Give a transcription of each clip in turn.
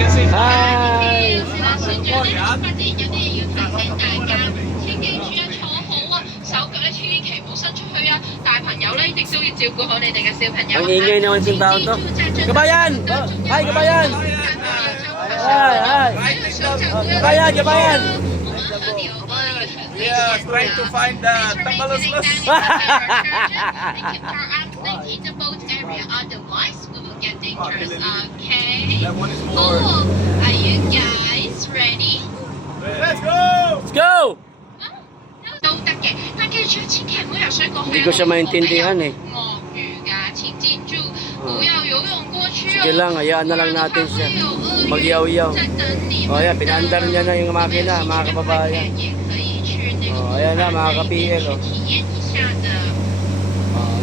Hi! Ang ingay naman yung tao to. Kabayan! Hi, kabayan! Hi, hi! Kabayan, kabayan! We are trying to find the Tambaluslos. That one is more. Are you guys ready? Let's go! Let's go! 都得嘅，但記住千祈唔好游水過去。 Hindi ko siya maintindihan eh. 鱷魚㗎，請記住，不要游泳過去哦。 Sige lang, hayaan na lang natin siya. Magyaw-yaw. O ayan, pinaandar niya na yung makina, mga kababayan. O ayan na, mga ka-PL. O.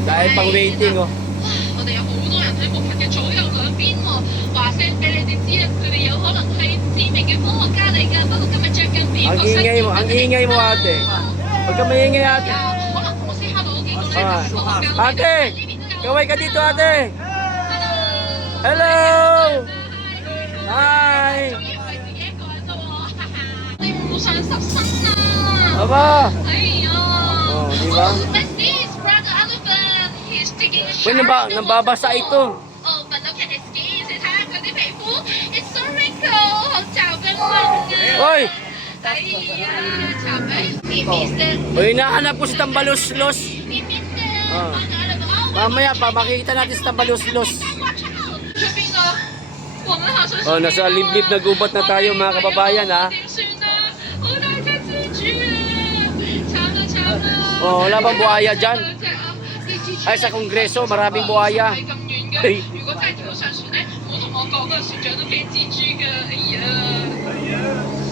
Dahil pang waiting o. 我哋有好多人喺木筏嘅左右兩邊喎，話聲俾你哋知啊，佢哋有可能係知名嘅科學家嚟㗎，不過今日着緊便服 Ang ingay mo ate. Huwag ka maingay ate. 可能同我 say hello 幾個咧， Ah. 科學家 Ate! Kaway ka dito ate! Hello! Hi! 終於唔係自己一個人啫喎，你唔好想濕身啊！ Aba! 哎呀 Oh, di ba? What's this, brother elephant? He's taking a Uy, shower. nababasa ito. Oh, but look at his skin. 你睇下佢啲皮膚，it's so wrinkled，好皺緊啊！ Oy! 哎呀，皺緊，咪咪聲， Uy, hinahanap ko si Tambaluslos. 咪咪聲， Ah. brother elephant。 Mamaya pa, makikita natin si Tambaluslos. 出邊個？我們下水。 Oh, nasa liblib na gubat na tayo mga kababayan ha. 點算啊？好大隻蜘蛛啊！慘啦慘啦！ Oh, wala bang buhaya dyan? 隻啊！啲蜘蛛 Ay, sa kongreso, maraming buhaya. 係咁遠㗎。 Hey. 如果真係跳上船咧，唔好同我講啊！船長都驚蜘蛛㗎。哎呀！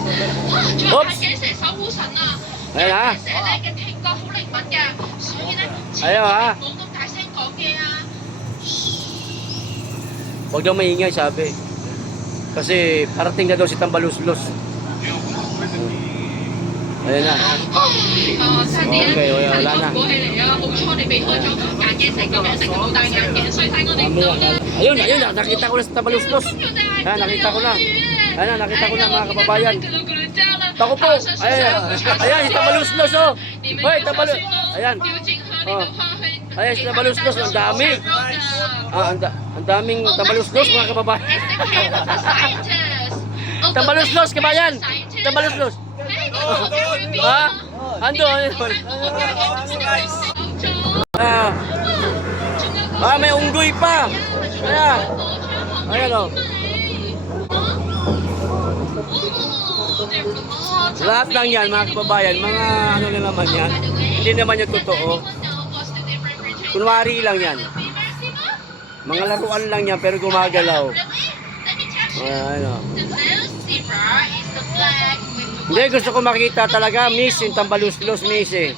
哇！仲有眼鏡蛇守護神啊！ Ayan ha. 蛇咧嘅聽覺好靈敏㗎，所以咧千 Ayaw 祈 ha. 唔好咁大聲講嘢啊！ Huwag daw maingay sabi. Kasi parating na daw si Tambaluslos. Ayan na. 差啲咧， Okay, wala 睇na. 到過起嚟啊！好彩你避開咗眼鏡蛇個名，成日冇戴眼鏡，所以睇我哋唔 Mamaya 到啦。 Ayun, ayun na. Nakita ko na si Tambaluslos. Ayan, nakita ko na. Ayan, nakita ko na mga kababayan. Ako po. Ayan, ayan si Tambaluslos oh. Hoy, Tambaluslos. Ayan. Oh. Ayan si Tambaluslos. Ang dami. Ah, ang daming Tambaluslos mga kababayan. Tambaluslos, kabayan. Tambaluslos. Ha? Ando, ano? Ah. Ah, may unggoy pa. Ayan. Ayan oh. Lahat lang yan mga kababayan, mga ano na naman yan. Hindi naman yung totoo. Kunwari lang yan. Mga laruan lang yan pero gumagalaw. Ano. Hindi, gusto ko makita talaga, miss, yung Tambaluslos, miss eh.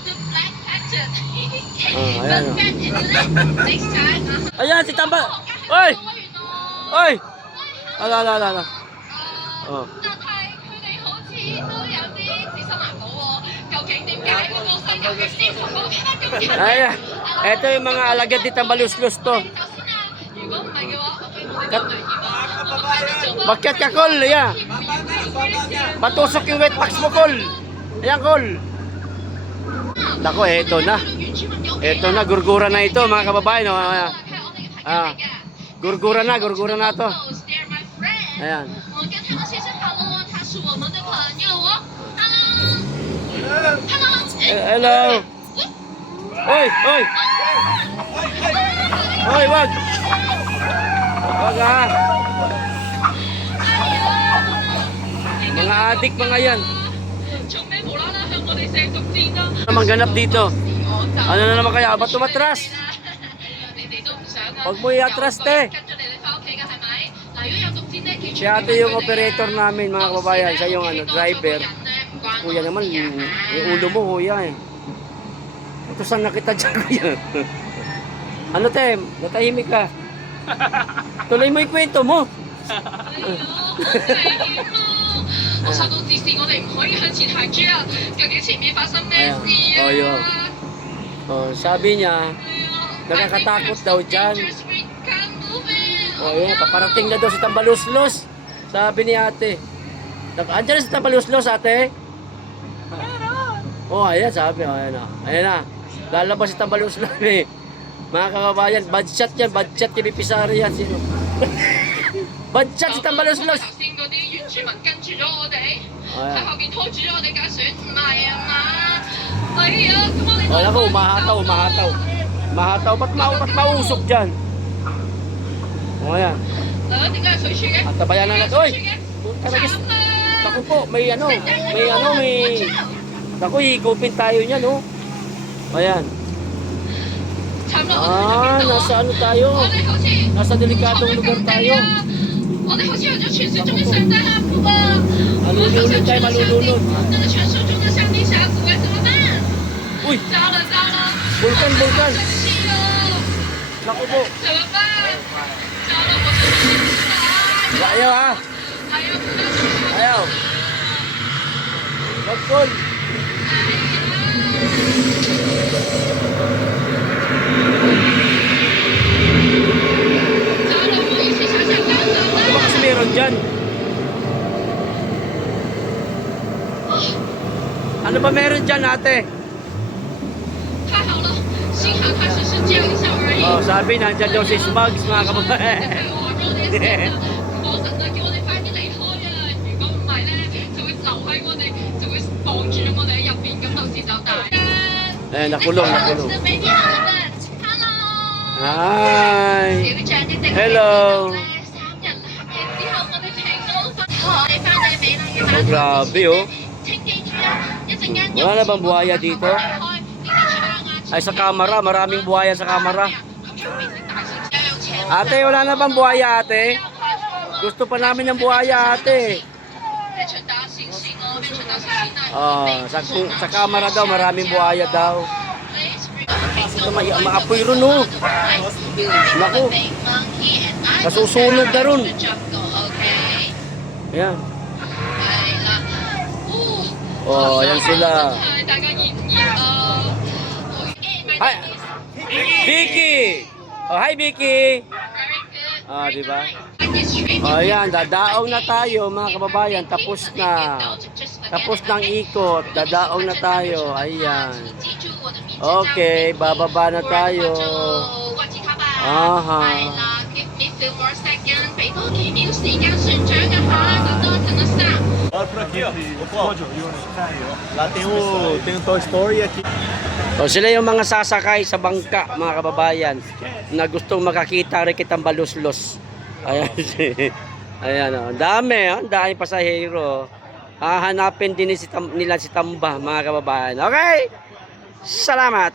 Ayan o. Ayan, si Tamba... Oy! Oy! Ala. Oh. Ayan, eto yung mga alagad ni Tambaluslos to. Bakyat ka, Kol, ayan. Patusok yung wet packs mo, Kol. Ayan, Kol. Dako, eto na. Eto na, gurgura na ito, mga kababayan. Oh. Ah, gurgura na to. Ayan. Hello. Oy. Oy, wag. Wag ha. Mga adik mga yan. Namang ganap dito. Ano na naman kaya? Ba't tumatras? Huwag mo i-atras, te. Siya ate yung operator namin, mga kababayan. Siya yung driver. Kuya naman, yung ulo mo, kuya eh. Ito saan nakita dyan, kuya? Ano, te? Natahimik ka. Tuloy mo yung kwento mo. 我收到指示，我哋唔可以向前行住啊！究竟前面發生咩事啊？ Oh, yun. Oh, sabi niya, nakakatakot daw dyan. Oh, yun, paparating na daw si Tambaluslos. Sabi ni ate. Andiyan na si Tambaluslos, ate. Oh, ayan, sabi. Oh, ayan na. Ayan na. Lalabas si Tambaluslos eh. Mga kababayan, bad shot yan. Bad shot kay Pisari yan. Sino? Bad shot si Tambaluslos. 頭先嗰啲原住民跟住咗我哋，係喺後邊拖住咗我哋架船，唔係啊嘛？哎呀，咁我哋 Wala ko, umahataw, umahataw. Umahataw, ba't mausok dyan? O ayan. 點解係水柱嘅？ At tabayan na natin. Oy! Karagis. Naku po, may Naku, higupin tayo niyan, oh. Ayan. Nasa ano tayo? 我哋好似 Nasa delikadong lugar tayo. 我哋好似去咗傳說中嘅上帝峽谷啊！ Malulunod tayo, malulunod. 那個傳說中嘅上帝峽谷啊，怎麼辦？ Uy! 糟了糟了！ Bulkan, bulkan! 生氣哦！ Naku po. 怎麼辦？糟了，我真的不知道。 Ayaw ha? 還有不要出去。 Ayaw. Bagkol. Ano ba kasi meron dyan? Ano ba meron dyan, ate? 太好了，幸好它只是降一下而已。 Oh, sabi, nandyan daw si Smugs, mga kababayan. 我神就叫我哋快啲離開啊！如果唔係咧，就會留喺我哋，就會綁住我哋喺入邊，咁到時就大。 Eh, nakulong, nakulong. Hello。 Hi. 小象一隻 Hello. 3日3夜之後，我哋平安返。我哋翻嚟美麗嘅 Oh, grabe, oh. 請記住啊！一陣間 Wala na bang buhaya dito? 離開呢啲窗啊！ Ay, sa kamera. Maraming buhaya sa kamera. 出面食大食又有車。 Ate, wala na bang buhaya, ate? Gusto pa namin ng buhaya, ate. 非常打線線咯，非常打線線啊！ Sa kamera daw, maraming buhaya daw. Ito, maapoy ron, oh. Naku. Nasusunog na ron. Ayan. Oh, ayan sila. Hi, Vicky! Oh, hi, Vicky! Ah, di ba? Oh, ayan, dadaong na tayo, mga kababayan. Tapos na. Tapos ng ikot. Dadaong na tayo. Ayan. Okay, bababa na tayo. Aha. Por aqui, ó. Lá tem o Toy Story aqui. O, sila yung mga sasakay sa bangka, mga kababayan, na gustong makakita rin kitang baluslos. Ayan. Ayan, oh. Ang dami, oh. Ang dami pasahero. Hahanapin din nila si Tamba, mga kababayan. Okay? Salamat!